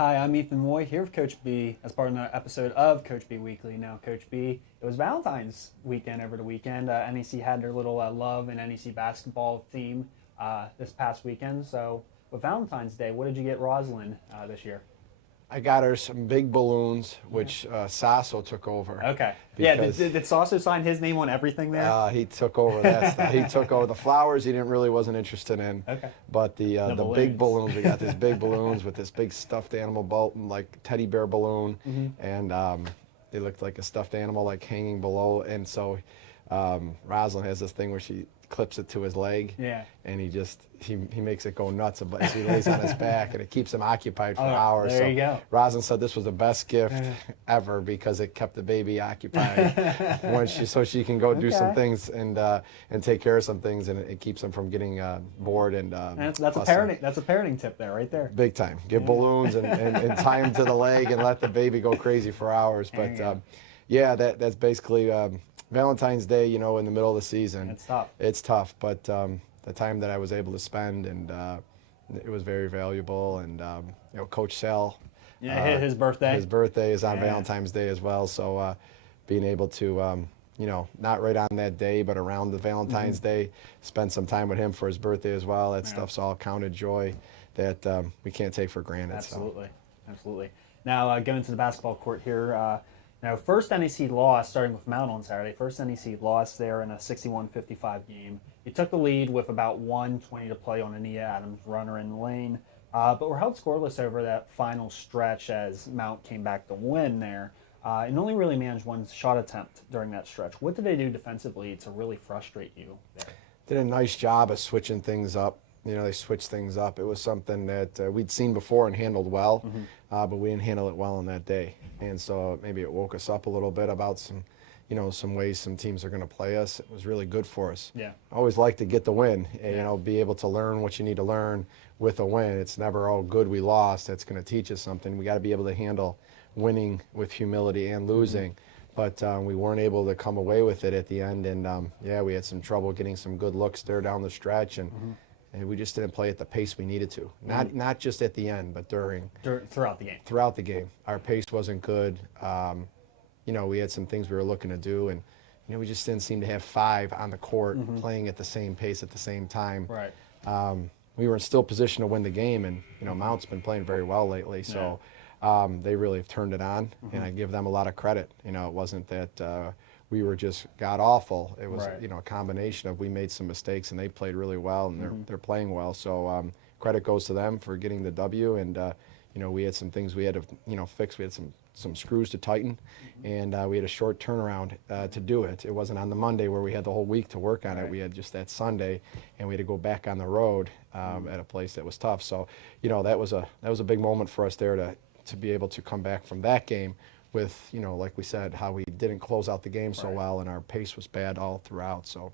Hi, I'm Ethan Moy here with Coach B as part of another episode of Coach B Weekly. Now, Coach B, it was Valentine's weekend over the weekend. NEC had their little love and NEC basketball theme this past weekend. So, with Valentine's Day, what did you get Rosalind this year? I got her some big balloons, which Sasso took over. Okay. Yeah, did Sasso sign his name on everything there? He took over that stuff. He took over the flowers. He wasn't interested in. Okay. But the big balloons, we got these big balloons with this big stuffed animal like teddy bear balloon, and it looked like a stuffed animal like hanging below. And so Rosalind has this thing where she clips it to his leg, and he makes it go nuts. But he lays on his back, and it keeps him occupied for hours. There you go. Rosalind said this was the best gift ever because it kept the baby occupied so she can go do some things and take care of some things, and it keeps them from getting bored and that's a parenting tip there, right there. Big time. Get balloons and tie them to the leg and let the baby go crazy for hours. But that's basically Valentine's Day, in the middle of the season. It's tough. It's tough, but the time that I was able to spend, and it was very valuable. And Coach Sal, his birthday. His birthday is on Valentine's Day as well. So being able to, not right on that day, but around the Valentine's Day, spend some time with him for his birthday as well. That stuff's all counted joy that we can't take for granted. Absolutely, absolutely. Now going to the basketball court here. Now, first NEC loss, starting with Mount on Saturday, first NEC loss there in a 61-55 game. You took the lead with about 1:20 to play on a Nia Adams runner in the lane, but were held scoreless over that final stretch as Mount came back to win there, and only really managed one shot attempt during that stretch. What did they do defensively to really frustrate you there? Did a nice job of switching things up. They switched things up. It was something that we'd seen before and handled well, but we didn't handle it well on that day. And so maybe it woke us up a little bit about some ways some teams are going to play us. It was really good for us. Yeah. I always like to get the win, and, be able to learn what you need to learn with a win. It's never, oh, good, we lost. That's going to teach us something. We got to be able to handle winning with humility and losing. But we weren't able to come away with it at the end. And, we had some trouble getting some good looks there down the stretch. And we just didn't play at the pace we needed to. Not just at the end, but throughout the game. Throughout the game, our pace wasn't good. We had some things we were looking to do, and we just didn't seem to have five on the court playing at the same pace at the same time. Right. We were in still position to win the game, and Mount's been playing very well lately, so they really have turned it on, and I give them a lot of credit. It wasn't that. We were just god awful. It was a combination of we made some mistakes and they played really well, and they're playing well. So credit goes to them for getting the W. And we had some things we had to fix. We had some screws to tighten, and we had a short turnaround to do it. It wasn't on the Monday where we had the whole week to work on it. We had just that Sunday, and we had to go back on the road at a place that was tough. So that was a big moment for us there to be able to come back from that game with, like we said, how we didn't close out the game so well, and our pace was bad all throughout. So,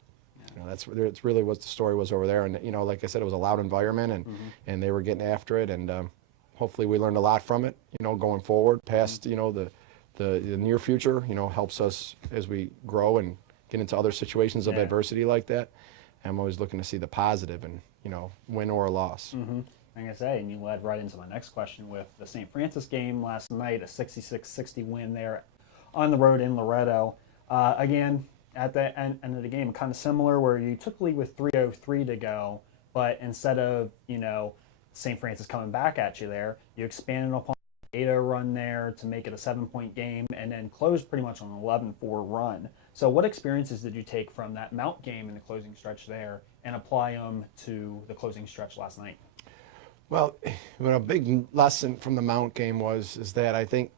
that's really what the story was over there. And, like I said, it was a loud environment, and they were getting after it. And hopefully we learned a lot from it, going forward past, the near future, helps us as we grow and get into other situations of adversity like that. And I'm always looking to see the positive and, win or loss. Like I say, and you led right into my next question with the St. Francis game last night, a 66-60 win there on the road in Loretto. Again, at the end of the game, kind of similar where you took the lead with 3:03 to go, but instead of, St. Francis coming back at you there, you expanded upon an 8-0 run there to make it a 7-point game and then closed pretty much on an 11-4 run. So what experiences did you take from that Mount game in the closing stretch there and apply them to the closing stretch last night? Well, a big lesson from the Mount game is that I think,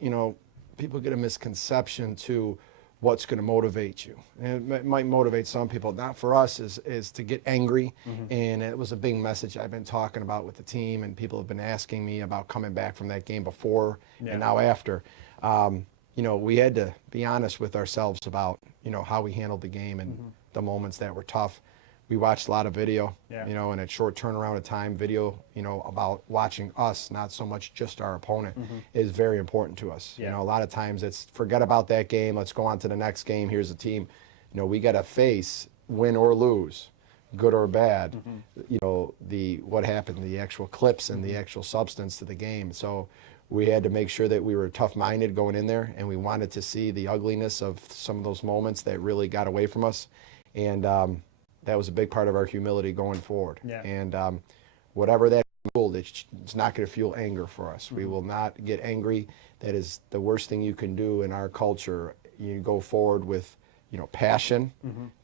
people get a misconception to what's going to motivate you. And it might motivate some people. Not for us is to get angry. And it was a big message I've been talking about with the team, and people have been asking me about coming back from that game before and now after. We had to be honest with ourselves about, how we handled the game and the moments that were tough. We watched a lot of video, and at short turnaround of time, video, about watching us, not so much just our opponent, is very important to us. A lot of times it's forget about that game, let's go on to the next game, here's the team. We got to face, win or lose, good or bad, what happened, the actual clips and the actual substance to the game. So we had to make sure that we were tough-minded going in there, and we wanted to see the ugliness of some of those moments that really got away from us. And that was a big part of our humility going forward. Yeah. And whatever that fueled, it's not going to fuel anger for us. We will not get angry. That is the worst thing you can do in our culture. You go forward with, passion.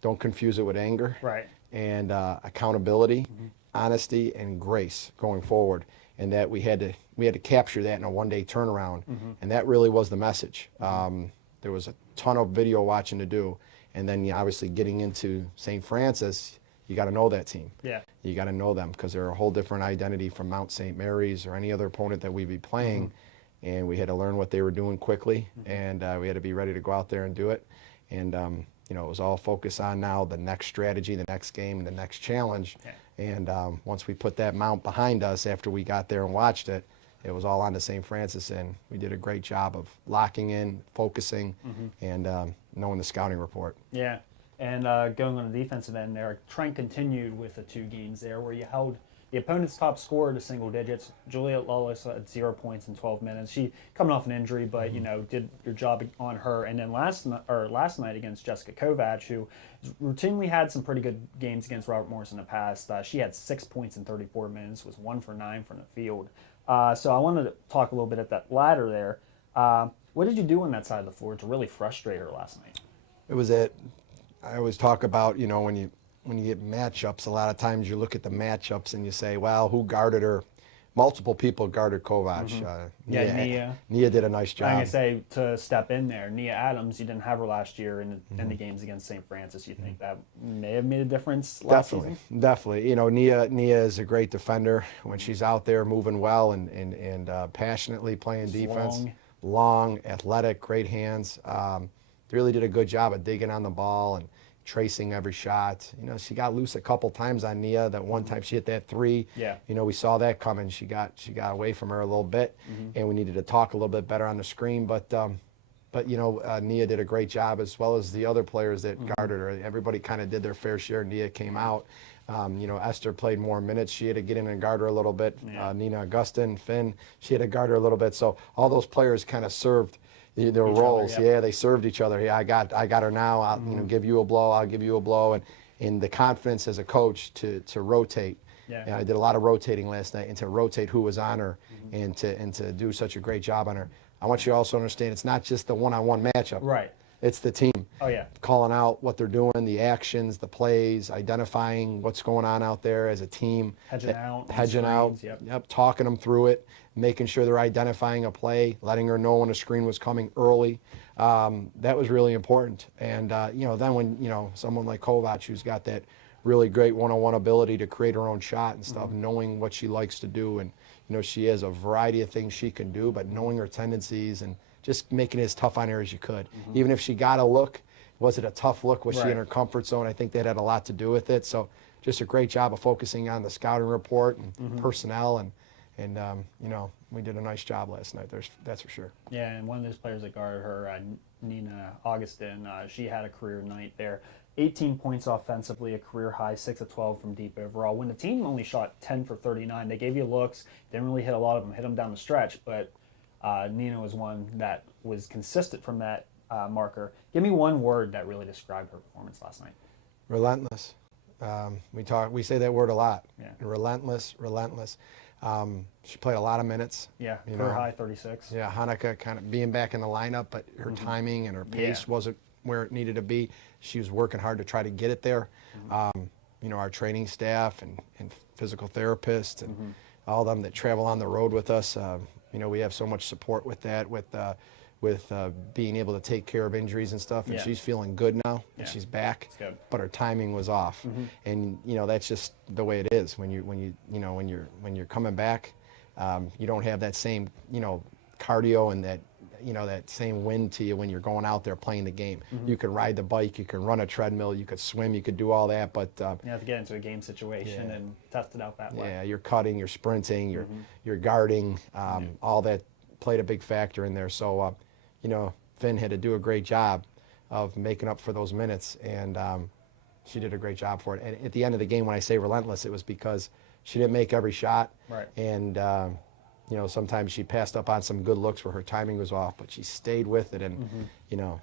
Don't confuse it with anger. Right. And accountability, honesty, and grace going forward. And that we had to capture that in a one-day turnaround. And that really was the message. There was a ton of video watching to do. And then obviously getting into St. Francis, you got to know that team. Yeah. You got to know them because they're a whole different identity from Mount St. Mary's or any other opponent that we'd be playing. And we had to learn what they were doing quickly, and we had to be ready to go out there and do it. And it was all focused on now the next strategy, the next game, and the next challenge. Yeah. And once we put that mount behind us after we got there and watched it, it was all on to St. Francis, and we did a great job of locking in, focusing, and knowing the scouting report. Yeah, and going on the defensive end there, Trent continued with the 2 games there where you held the opponent's top scorer to single digits. Juliet Lawless had 0 points in 12 minutes. She coming off an injury, but did your job on her. And then last night against Jessica Kovac, who routinely had some pretty good games against Robert Morris in the past. She had 6 points in 34 minutes, was 1 for 9 from the field. So I wanted to talk a little bit at that ladder there. What did you do on that side of the floor to really frustrate her last night? It was I always talk about, when you get matchups, a lot of times you look at the matchups and you say, well, who guarded her? Multiple people guarded Kovac. Nia did a nice job. I'm going to say, to step in there, Nia Adams, you didn't have her last year in the games against St. Francis. You think that may have made a difference last season? Definitely. Nia is a great defender when she's out there moving well and passionately playing defense. Long, athletic, great hands. Really did a good job of digging on the ball and tracing every shot. She got loose a couple times on Nia. That one time she hit that 3. Yeah. We saw that coming. She got away from her a little bit, and we needed to talk a little bit better on the screen. But Nia did a great job, as well as the other players that guarded her. Everybody kind of did their fair share. Nia came out. Esther played more minutes. She had to get in and guard her a little bit. Yeah. Nina Augustin, Finn, she had to guard her a little bit. So all those players kind of served their roles. Other, yeah. They served each other. Yeah, I got her now. I'll give you a blow. I'll give you a blow. And the confidence as a coach to rotate. Yeah. And I did a lot of rotating last night, and to rotate who was on her, and to do such a great job on her. I want you to also understand it's not just the one-on-one matchup. Right. It's the team. Oh yeah. Calling out what they're doing, the actions, the plays, identifying what's going on out there as a team. Hedging out. Yep. Talking them through it, making sure they're identifying a play, letting her know when a screen was coming early. That was really important. And then when someone like Kovac, who's got that really great one-on-one ability to create her own shot and stuff, knowing what she likes to do, and she has a variety of things she can do, but knowing her tendencies and just making it as tough on her as you could. Even if she got a look, was it a tough look? Was she in her comfort zone? I think that had a lot to do with it. So just a great job of focusing on the scouting report and personnel, and we did a nice job last night. That's for sure. Yeah, and one of those players that guarded her, Nina Augustin, she had a career night there. 18 points offensively, a career high, 6 of 12 from deep overall. When the team only shot 10 for 39, they gave you looks, didn't really hit a lot of them, hit them down the stretch, but Nina was one that was consistent from that marker. Give me one word that really described her performance last night. Relentless. We say that word a lot. Yeah. Relentless. She played a lot of minutes. Yeah, career high 36. Yeah, Hanukkah kind of being back in the lineup, but her timing and her pace wasn't where it needed to be. She was working hard to try to get it there. Our training staff and physical therapists and all of them that travel on the road with us, we have so much support with that, with being able to take care of injuries and stuff. And she's feeling good now, and she's back. But her timing was off, and that's just the way it is when you're coming back. You don't have that same cardio and that that same wind to you when you're going out there playing the game. You can ride the bike, you can run a treadmill, you could swim, you could do all that, but you have to get into a game situation and test it out that way. Yeah, you're cutting, you're sprinting, you're guarding, all that played a big factor in there. So Finn had to do a great job of making up for those minutes, and she did a great job for it. And at the end of the game, when I say relentless, it was because she didn't make every shot, right? And sometimes she passed up on some good looks where her timing was off, but she stayed with it and,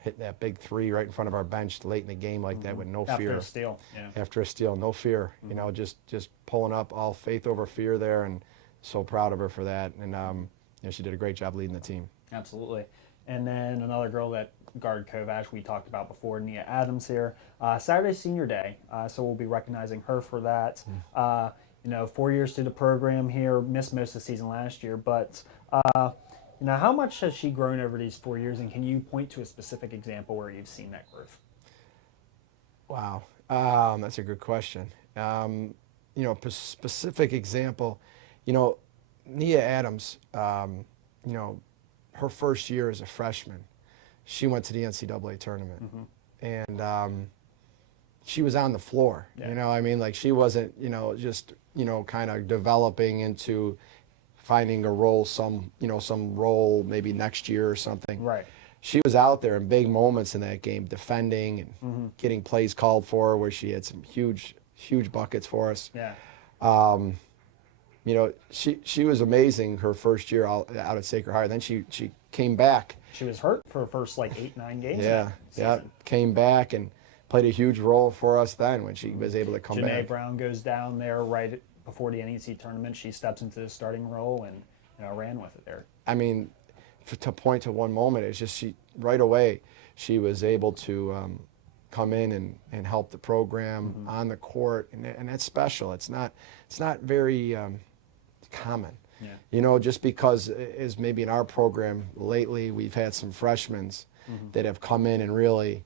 hit that big three right in front of our bench late in the game like that with no fear. After a steal, yeah. After a steal, no fear. Just pulling up, all faith over fear there, and so proud of her for that. And she did a great job leading the team. Absolutely. And then another girl that guarded Kovac we talked about before, Nia Adams here. Saturday Senior Day, so we'll be recognizing her for that. 4 years through the program here, missed most of the season last year, but how much has she grown over these 4 years, and can you point to a specific example where you've seen that growth? Wow, that's a good question. Specific example, Nia Adams, her first year as a freshman, she went to the NCAA tournament, and she was on the floor. Yeah. She wasn't, just kind of developing into finding a role, some role maybe next year or something. Right. She was out there in big moments in that game, defending and getting plays called for her, where she had some huge buckets for us. Yeah. She was amazing her first year out at Sacred Heart. Then she came back. She was hurt for the first 8-9 games. Yeah. Came back and played a huge role for us then when she was able to come back. Janae Brown goes down there right before the NEC tournament. She steps into the starting role and ran with it there. To point to one moment, it's just right away she was able to come in and help the program on the court, and that's special. It's not very common. Yeah. Just because is maybe in our program lately we've had some freshmen that have come in and really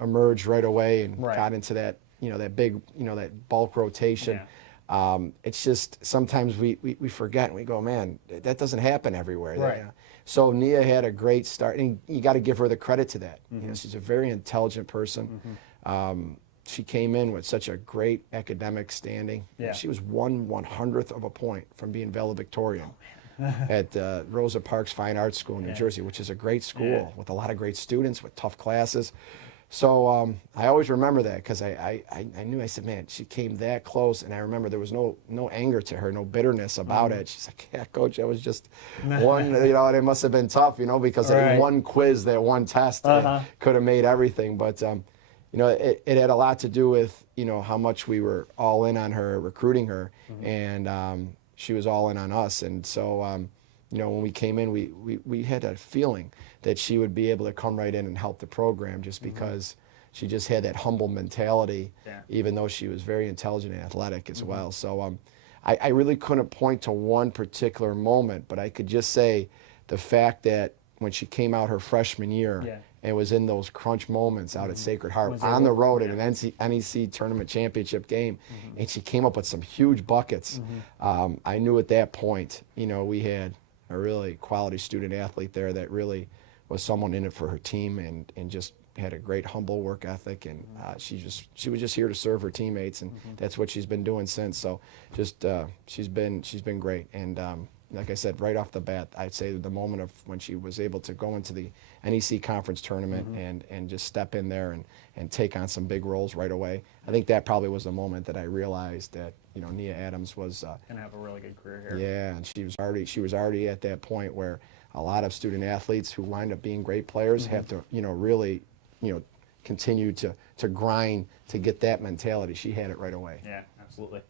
emerged right away and got into that that big that bulk rotation. Yeah. It's just sometimes we forget and we go, man, that doesn't happen everywhere. Right. So Nia had a great start, and you got to give her the credit to that. She's a very intelligent person. She came in with such a great academic standing. Yeah. She was 1/100th of a point from being valedictorian at Rosa Parks Fine Arts School in New Jersey, which is a great school with a lot of great students with tough classes. So I always remember that because I knew, I said, man, she came that close, and I remember there was no anger to her, no bitterness about it. She's like, yeah, coach, that was just one, and it must have been tough, because that one quiz, that one test could have made everything. But it had a lot to do with how much we were all in on her, recruiting her, and she was all in on us. And so when we came in, we had a feeling that she would be able to come right in and help the program, just because she just had that humble mentality, even though she was very intelligent and athletic as well. So I really couldn't point to one particular moment, but I could just say the fact that when she came out her freshman year and was in those crunch moments out at Sacred Heart on the road in an NEC tournament championship game, and she came up with some huge buckets, I knew at that point, we had a really quality student athlete there that really was someone in it for her team, and just had a great humble work ethic, and she was just here to serve her teammates, and that's what she's been doing since. So just she's been great, and like I said, right off the bat, I'd say the moment of when she was able to go into the NEC conference tournament and just step in there and take on some big roles right away. I think that probably was the moment that I realized that Nia Adams was gonna have a really good career here. Yeah, and she was already at that point where a lot of student athletes who wind up being great players have to really continue to grind to get that mentality. She had it right away. Yeah, absolutely.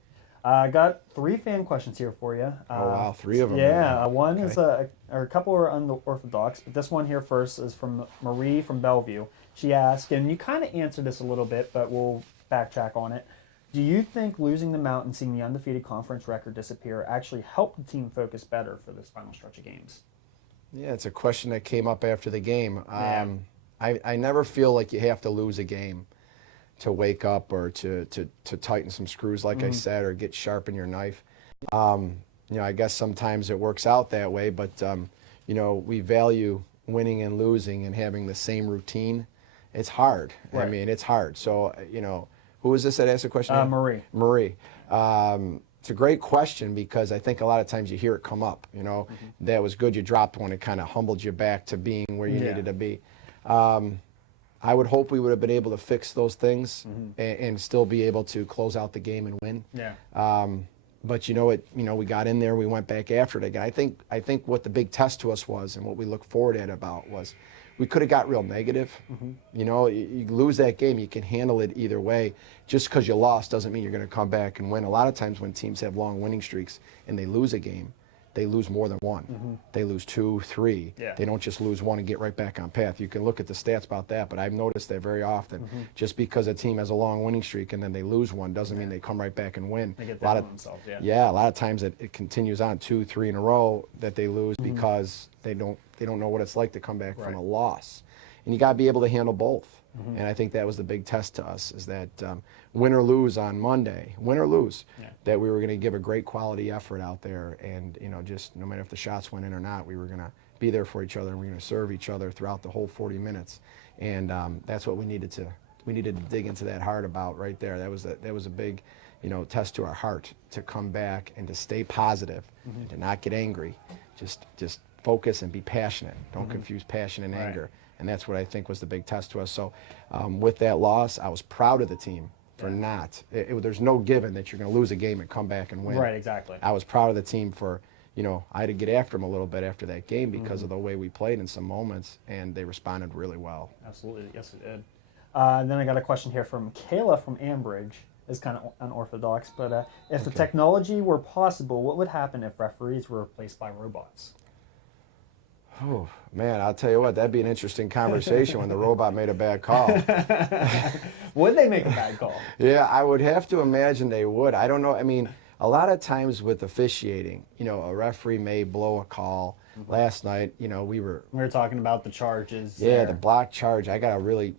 I got 3 fan questions here for you. Oh, wow, 3 of them. Yeah, one is, or a couple are unorthodox, but this one here first is from Marie from Bellevue. She asked, and you kind of answered this a little bit, but we'll backtrack on it. Do you think losing the Mount and seeing the undefeated conference record disappear actually helped the team focus better for this final stretch of games? Yeah, it's a question that came up after the game. I never feel like you have to lose a game to wake up or to tighten some screws, like I said, or get sharpen your knife. I guess sometimes it works out that way, but we value winning and losing and having the same routine. It's hard. Right. I mean, it's hard. So, who was this that asked the question? Marie. Marie. It's a great question because I think a lot of times you hear it come up. That was good. You dropped one. It kind of humbled you back to being where you needed to be. I would hope we would have been able to fix those things and still be able to close out the game and win. Yeah. but you know it. You know, we got in there. We went back after it again. I think what the big test to us was, and what we look forward at about was, we could have got real negative. You know, you lose that game, you can handle it either way. Just because you lost doesn't mean you're going to come back and win. A lot of times when teams have long winning streaks and they lose a game, they lose more than one. They lose 2, 3. Yeah. They don't just lose one and get right back on path. You can look at the stats about that, but I've noticed that very often. Just because a team has a long winning streak and then they lose one doesn't mean they come right back and win. They get a lot down of on themselves, a lot of times it continues on 2, 3 in a row that they lose because they don't know what it's like to come back from a loss. And you got to be able to handle both. And I think that was the big test to us, is that win or lose on Monday, win or lose, that we were going to give a great quality effort out there. And, you know, just no matter if the shots went in or not, we were going to be there for each other, and we were going to serve each other throughout the whole 40 minutes. And that's what we needed to dig into that heart about right there. That was a big, you know, test to our heart, to come back and to stay positive and to not get angry. Just focus and be passionate. Don't confuse passion and anger. And that's what I think was the big test to us. So with that loss, I was proud of the team for not. There's no given that you're going to lose a game and come back and win. Right, exactly. I was proud of the team for, you know, I had to get after them a little bit after that game because of the way we played in some moments, and they responded really well. Absolutely, yes it did. And then I got a question here from Kayla from Ambridge. It's kind of unorthodox, but if the technology were possible, what would happen if referees were replaced by robots? Oh, man, I'll tell you what, that'd be an interesting conversation when the robot made a bad call. Would they make a bad call? Yeah, I would have to imagine they would. I don't know. I mean, a lot of times with officiating, you know, a referee may blow a call. Last night, you know, we were talking about the charges. Yeah, the block charge. I got to really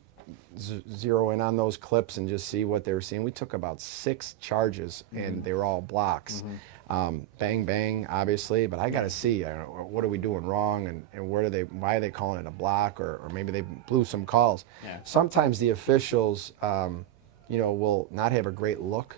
zero in on those clips and just see what they were seeing. We took about 6 charges, and they were all blocks. Bang, bang, obviously, but I got to see, what are we doing wrong, and why are they calling it a block, or maybe they blew some calls. Sometimes the officials, you know, will not have a great look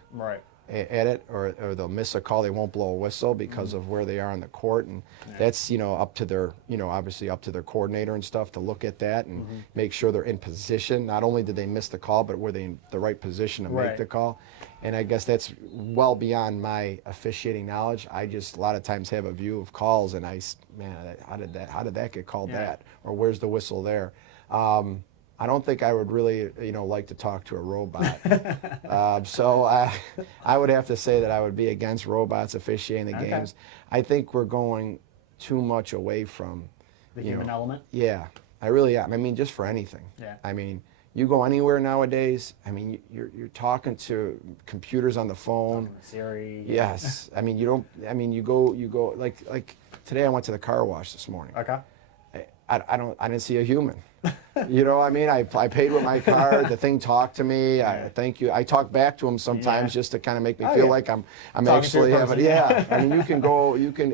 at it, or they'll miss a call. They won't blow a whistle because of where they are on the court, and that's, you know, up to their, you know, obviously up to their coordinator and stuff to look at that and make sure they're in position. Not only did they miss the call, but were they in the right position to make the call. And I guess that's well beyond my officiating knowledge. I just a lot of times have a view of calls, and man, how did that get called that, or where's the whistle there? I don't think I would really, you know, like to talk to a robot. So I would have to say that I would be against robots officiating the games. I think we're going too much away from the human element. Yeah, I really am. I mean, just for anything. I mean, you go anywhere nowadays. I mean, you're talking to computers on the phone. Talking to Siri. Yes. I mean, you don't. I mean, you go like today. I went to the car wash this morning. I didn't see a human. You know, I mean, I paid with my card. The thing talked to me. Thank you. I talk back to him sometimes just to kind of make me feel like I'm actually having. I mean, you can go. You can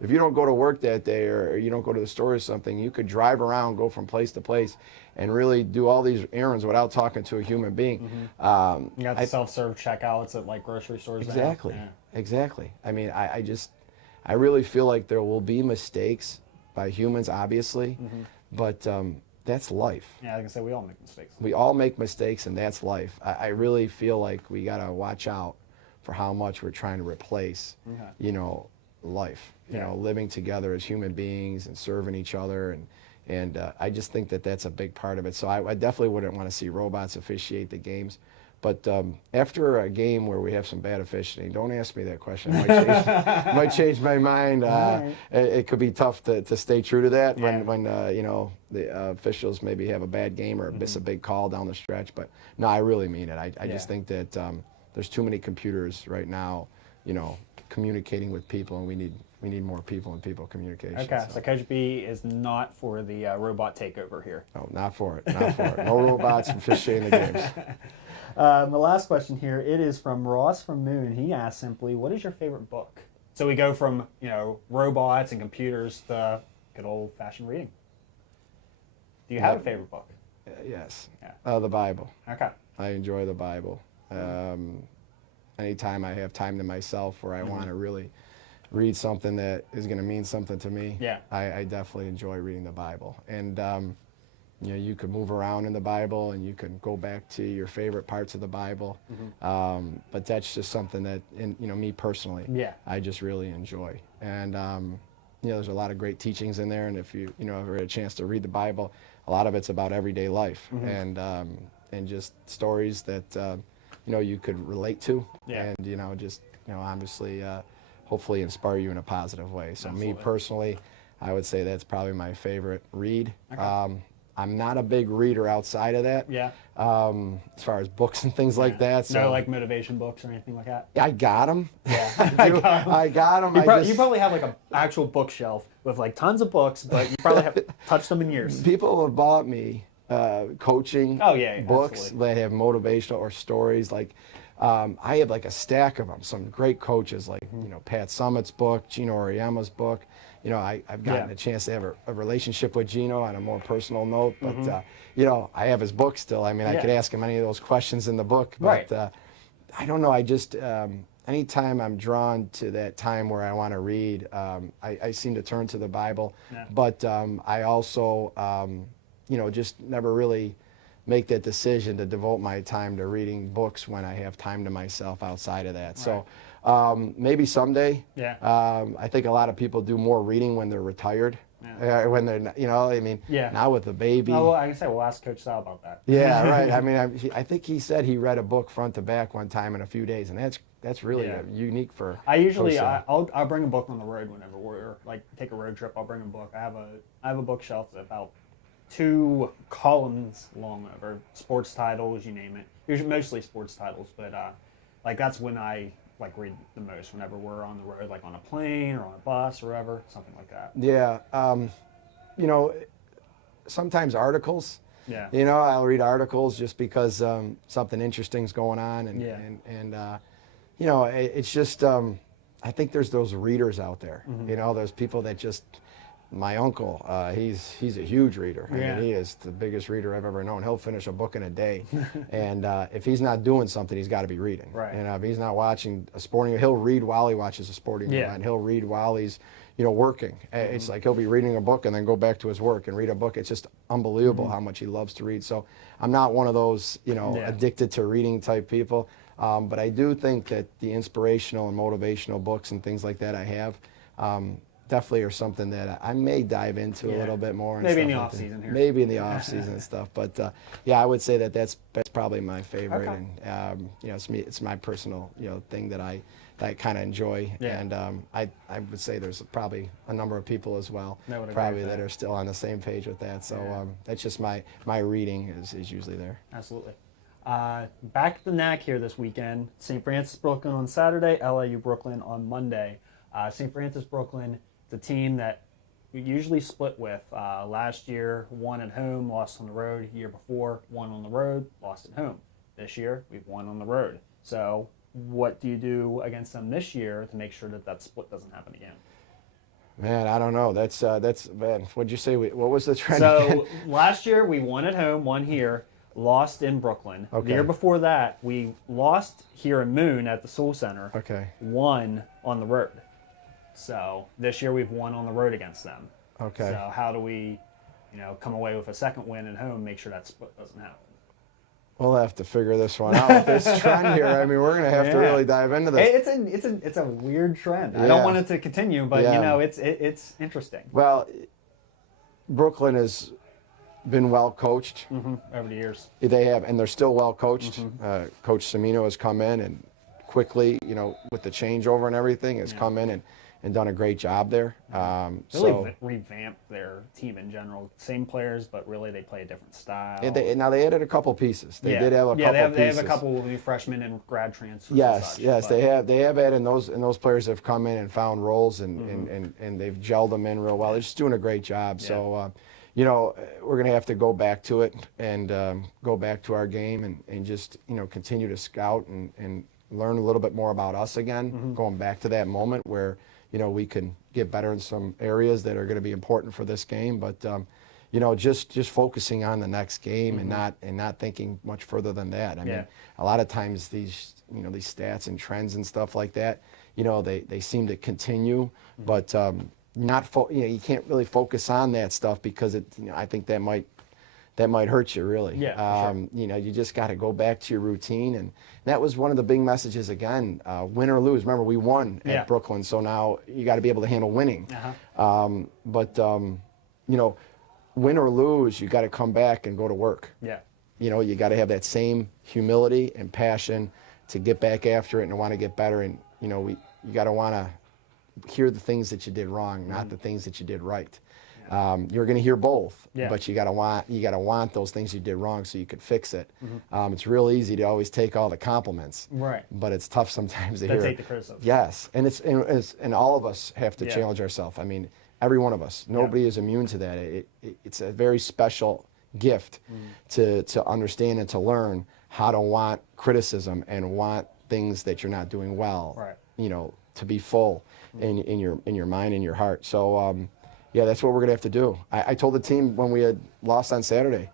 if you don't go to work that day, or you don't go to the store or something, you could drive around, go from place to place, and really do all these errands without talking to a human being. You got the self-serve checkouts at like grocery stores. Exactly. Exactly. I mean, I really feel like there will be mistakes by humans, obviously, but that's life. Yeah, like I said, we all make mistakes. We all make mistakes, and that's life. I really feel like we got to watch out for how much we're trying to replace, you know, life. You know, living together as human beings and serving each other, and I just think that that's a big part of it. So I definitely wouldn't want to see robots officiate the games. But after a game where we have some bad officiating, don't ask me that question. I might change my mind. It could be tough to stay true to that when you know, the officials maybe have a bad game or miss a big call down the stretch. But no, I really mean it. I just think that there's too many computers right now, you know, communicating with people, and we need more people and people communication. Okay, so Coach B is not for the robot takeover here. No, not for it. Not for it. No robots officiating the games. The last question here, it is from Ross from Moon. He asks simply, what is your favorite book? So we go from, you know, robots and computers to good old-fashioned reading. Do you have a favorite book? Yes. The Bible. Okay. I enjoy the Bible. Anytime I have time to myself where I want to really read something that is going to mean something to me, I definitely enjoy reading the Bible. And you could move around in the Bible and you can go back to your favorite parts of the Bible. But that's just something that, me personally, Yeah. I just really enjoy. And, there's a lot of great teachings in there. And if you, ever had a chance to read the Bible, a lot of it's about everyday life and just stories that, you could relate to. Yeah. And, just, obviously, hopefully inspire you in a positive way. So Absolutely. me personally, I would say that's probably my favorite read. Okay. I'm not a big reader outside of that. Yeah. As far as books and things like that. So No, like motivation books or anything like that? I got them. Yeah. I got them. You probably have like an actual bookshelf with like tons of books, but you probably haven't touched them in years. People have bought me coaching books absolutely. that have motivational or stories. Like I have like a stack of them. Some great coaches like Pat Summitt's book, Gino Auriemma's book. I've gotten a chance to have a relationship with Gino on a more personal note, but I have his book still. I mean, I could ask him any of those questions in the book, but I don't know. I just anytime I'm drawn to that time where I want to read, I seem to turn to the Bible. Yeah. But I also, just never really make that decision to devote my time to reading books when I have time to myself outside of that. Right. So maybe someday. Yeah. I think a lot of people do more reading when they're retired. Yeah. When they're, now with the baby. Oh, well, I can say we'll ask Coach Sal about that. Yeah, right. I mean, I think he said he read a book front to back one time in a few days, and that's really unique for. I usually Coach Sal. I'll bring a book on the road whenever we're like take a road trip. I'll bring a book. I have a bookshelf that's about 2 columns long over sports titles, you name it. Usually mostly sports titles, but like that's when I like read the most. Whenever we're on the road, like on a plane or on a bus or wherever, something like that. Yeah, sometimes articles. Yeah. I'll read articles just because something interesting's going on, and it's just I think there's those readers out there. Those people that just. My uncle, he's a huge reader. I mean, he is the biggest reader I've ever known. He'll finish a book in a day, and if he's not doing something, he's got to be reading. Right. If he's not watching a sporting, he'll read while he watches a sporting event. He'll read while he's, working. It's like he'll be reading a book and then go back to his work and read a book. It's just unbelievable how much he loves to read. So I'm not one of those, addicted to reading type people. But I do think that the inspirational and motivational books and things like that I have. Definitely are something that I may dive into a little bit more. And maybe in the like off season here. Maybe in the off season and stuff. But I would say that's probably my favorite. Okay. And it's my personal thing that I kind of enjoy. Yeah. And I would say there's probably a number of people as well That would agree probably with that that. are still on the same page with that. So that's just my reading is usually there. Absolutely. Back at the NAC here this weekend. St. Francis Brooklyn on Saturday, LAU Brooklyn on Monday. St. Francis Brooklyn, the team that we usually split with. Last year, won at home, lost on the road. Year before, won on the road, lost at home. This year, we've won on the road. So what do you do against them this year to make sure that split doesn't happen again? Man, I don't know. That's man. What'd you say? What was the trend? So last year, we won at home, won here, lost in Brooklyn. Okay. The year before that, we lost here in Moon at the Soul Center, Okay. won on the road. So this year we've won on the road against them. Okay. So how do we, come away with a second win at home, make sure that split doesn't happen? We'll have to figure this one out with this trend here. I mean, we're going to have to really dive into this. It's a weird trend. I don't want it to continue, but it's interesting. Well, Brooklyn has been well coached. Over the years. They have, and they're still well coached. Coach Semino has come in and quickly, with the changeover and everything, has come in and done a great job there. Really revamped their team in general. Same players, but really they play a different style. Now they added a couple pieces. They did have a couple pieces. They have a couple new freshmen and grad transfers. Yes, they have added, and those players have come in and found roles and they've gelled them in real well. They're just doing a great job. Yeah. So we're going to have to go back to it and go back to our game and just continue to scout and learn a little bit more about us again. Going back to that moment where we can get better in some areas that are going to be important for this game, but just focusing on the next game and not thinking much further than that. I mean, a lot of times these these stats and trends and stuff like that, they seem to continue, but you can't really focus on that stuff because I think that might that might hurt you really. Yeah, for sure. You know, you just got to go back to your routine, and that was one of the big messages again. Win or lose. Remember, we won Yeah. at Brooklyn, so now you got to be able to handle winning. But you know, win or lose, you got to come back and go to work. Yeah. You know, you got to have that same humility and passion to get back after it and want to get better. And you know, you got to want to hear the things that you did wrong, not the things that you did right. You're going to hear both, but you got to want those things you did wrong so you could fix it. It's real easy to always take all the compliments, Right. but it's tough sometimes to That's hear take the criticism. Yes, and and all of us have to challenge ourselves. I mean, every one of us. Nobody is immune to that. It's a very special gift to understand and to learn how to want criticism and want things that you're not doing well. Right. You know, to be full in your mind and your heart. So yeah, that's what we're gonna have to do. I told the team when we had lost on Saturday,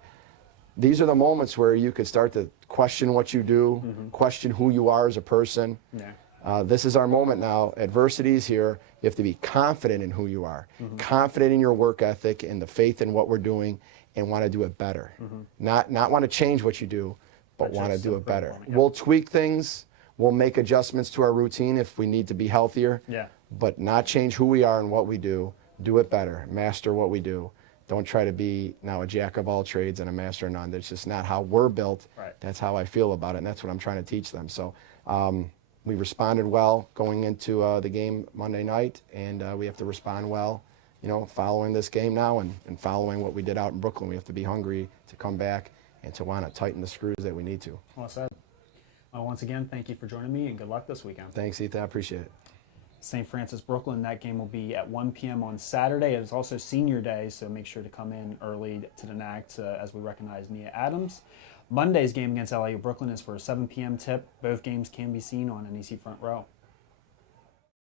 these are the moments where you could start to question what you do, question who you are as a person. Yeah. This is our moment now. Adversity is here. You have to be confident in who you are, confident in your work ethic and the faith in what we're doing, and want to do it better. Not want to change what you do, but want to do it better. We'll tweak things. We'll make adjustments to our routine if we need to be healthier. Yeah. But not change who we are and what we do. Do it better. Master what we do. Don't try to be now a jack of all trades and a master of none. That's just not how we're built. Right. That's how I feel about it, and that's what I'm trying to teach them. So we responded well going into the game Monday night, and we have to respond well, you know, following this game now and following what we did out in Brooklyn. We have to be hungry to come back and to want to tighten the screws that we need to. Well said. Well, once again, thank you for joining me, and good luck this weekend. Thanks, Ethan. I appreciate it. St. Francis, Brooklyn. That game will be at 1 p.m. on Saturday. It is also Senior Day, so make sure to come in early to the NAC as we recognize Mia Adams. Monday's game against LAU Brooklyn is for a 7 p.m. tip. Both games can be seen on NEC Front Row.